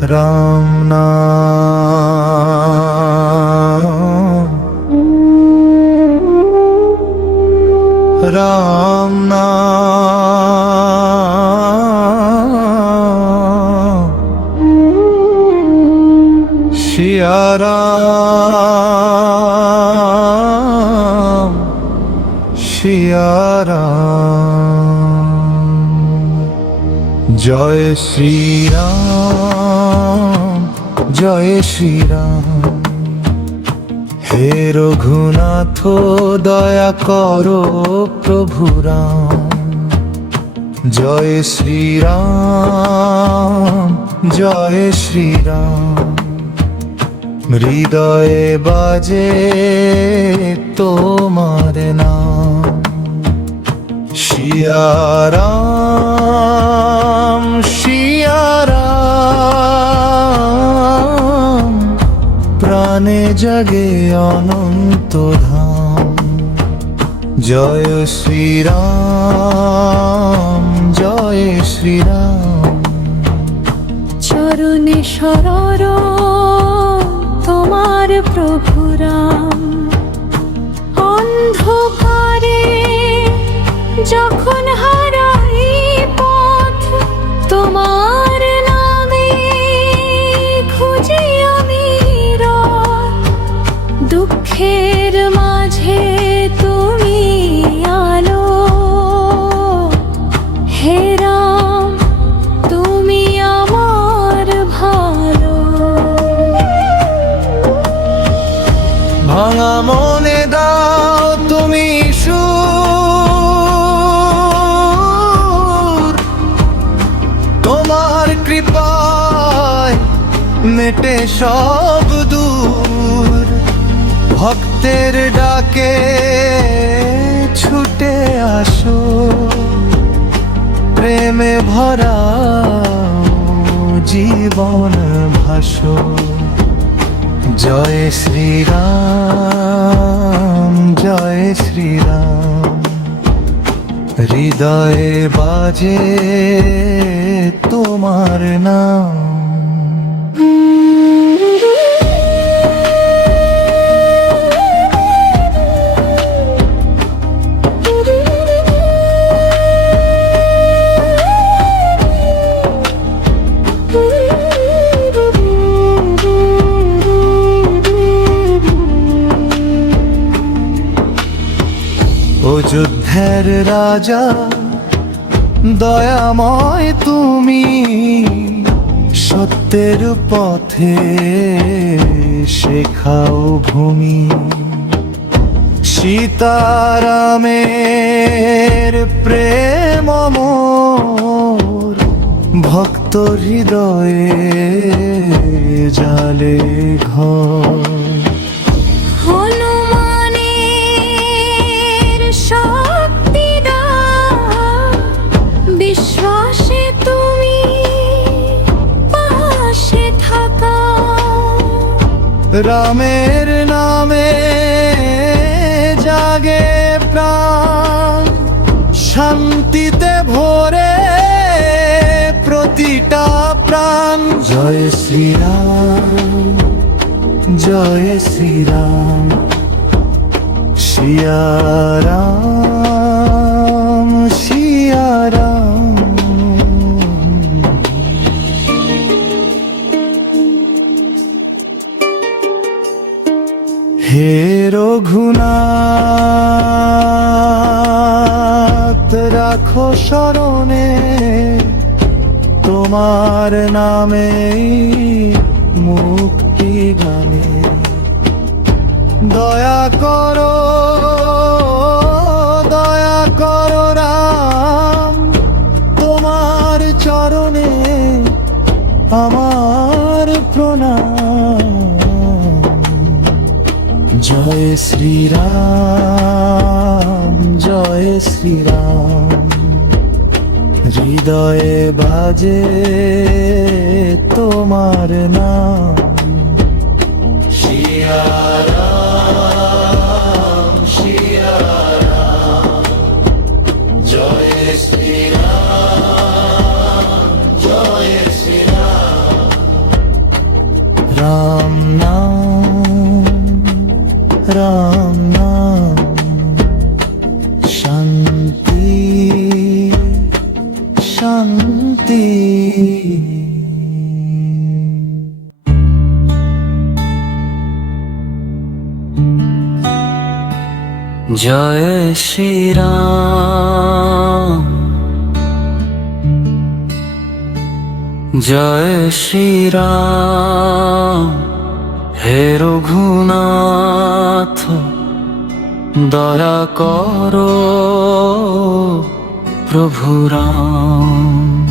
রাম নাম, রাম নাম, সিয়া রাম, সিয়া রাম। জয় শ্রীরাম, জয় শ্রীরাম। হে রঘুনাথ দয়া করো প্রভু রাম। জয় শ্রীরাম, জয় শ্রীরাম। হৃদয়ে বাজে তোমার নাম। সিয়া রাম, সিয়া রাম। প্রাণে জাগে অনন্ত ধাম। জয় শ্রীরাম, জয় শ্রীরাম। চরণে শরণ তোমার প্রভু রাম। অন্ধকারে যখন হারাই পথ, তোমার নামে খুঁজি আমি রথ। দুঃখের মাঝে তুমি আলো, হে রাম তুমি আমার ভালো। ভাঙা মনে দাও তুমি সুর, তোমার কৃপায় মেটে সব দূর। ভক্তের ডাকে ছুটে আসো, প্রেমে ভরা জীবন ভাসো। জয় শ্রীরাম, জয় শ্রীরাম। হৃদয়ে বাজে তোমার নাম। অযোধ্যার রাজা দয়াময় তুমি, সত্যের পথে শেখাও ভূমি। সীতারামের প্রেম মোর, ভক্ত হৃদয়ে জালে ঘর। হনুমানের শক্তি দাও, বিশ্বাসে তুমি পাশে থাকাও। রামের নামে জাগে প্রাণ, শান্তিতে ভরে প্রতিটা প্রাণ। জয় শ্রীরাম, জয় শ্রীরাম। সিয়া রাম, সিয়া রাম। হে রঘুনাথ রাখো স্মরণে, তোমার নামে মুক্তি গানে। দয়া করো, দয়া করো রাম। তোমার চরণে আমার প্রণাম। জয় শ্রীরাম, জয় শ্রীরাম। হৃদয়ে বাজে তোমার নাম। সিয়া রাম, সিয়া রাম। জয় শ্রীরাম, জয় শ্রীরাম। রাম নাম শান্তি শান্তি। জয় শ্রীরাম জয় শ্রীরাম। হে রঘুনাথ দয়া করো প্রভু রাম।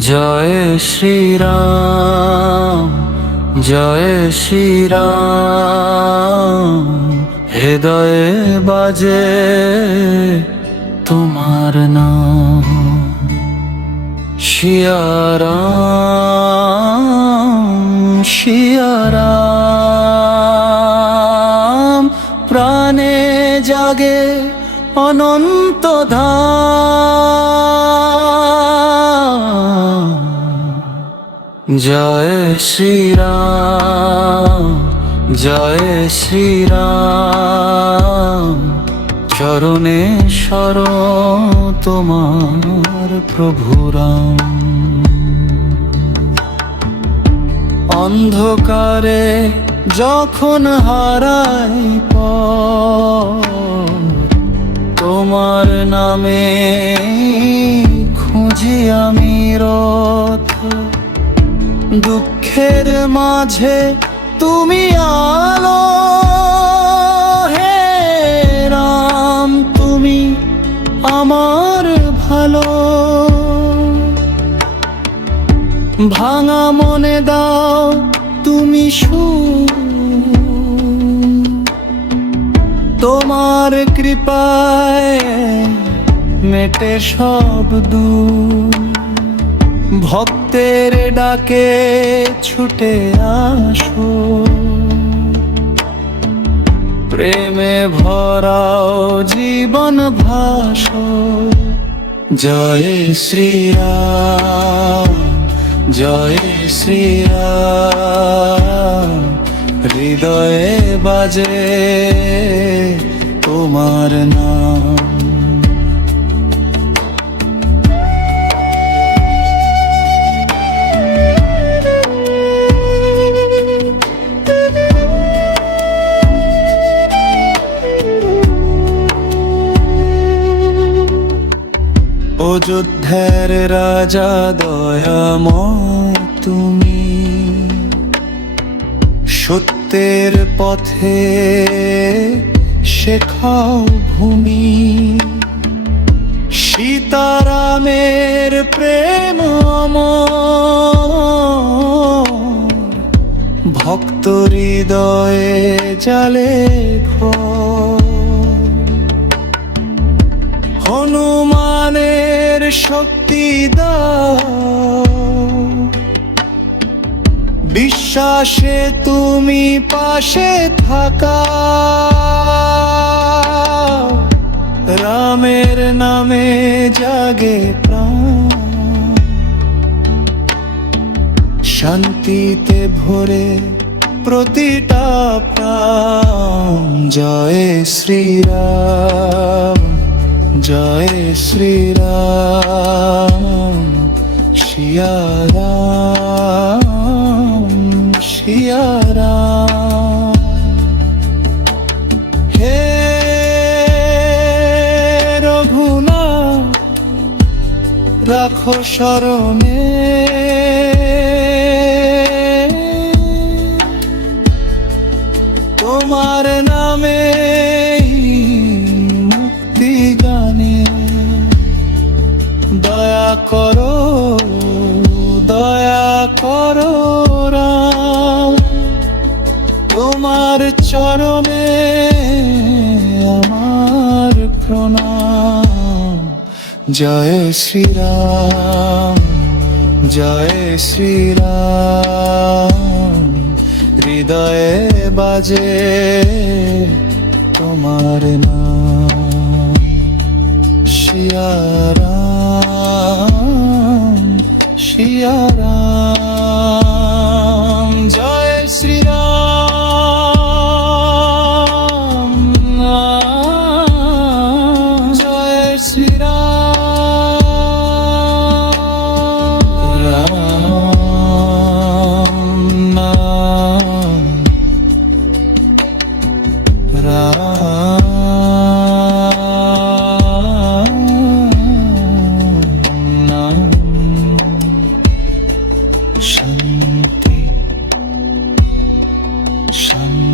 জয় শ্রীরাম জয় শ্রীরাম। হৃদয়ে বাজে তোমার নাম। সিয়া রাম সিয়া রাম। প্রাণে জাগে অনন্ত ধাম। জয় শ্রীরাম জয় শ্রীরাম। চরণে শরণ তোমার প্রভু রাম। অন্ধকারে যখন হারাই পথ, তোমার নামে খুঁজি আমি রথ। দুঃখের মাঝে তুমি আলো হে রাম। তুমি আমার ভালো। ভাঙা মনে দাও তুমি সুর। তোমার কৃপায় মেটে সব দুঃখ। ভক্তের ডাকে ছুটে আসো। প্রেমে ভরাও জীবন ভাসো। জয় শ্রীরাম জয় শ্রীরাম। হৃদয়ে বাজে তোমার নাম। অযোধ্যার রাজা দয়াময় তুমি। সত্যের পথে শেখাও ভূমি। সীতারামের প্রেম অমর। ভক্ত হৃদয়ে জালে ঘর। হনুমানের শক্তি দাও। বিশ্বাসে তুমি পাশে থাকা। রামের নামে জাগে প্রাণ। শান্তিতে ভরে প্রতিটা প্রাণ। জয় শ্রীরাম জয় শ্রীরাম। সিয়া রাম সিয়া রাম। হে রঘুনাথ রাখো শরণে। তোমার নামে মুক্তি গানে। দয়া করো রাম। তোমার চরণে আমার প্রণাম। জয় শ্রীরাম জয় শ্রীরাম। হৃদয়ে বাজে তোমার নাম। সিয়া রাম সিয়া রাম। জয় শ্রীরাম। শান্তি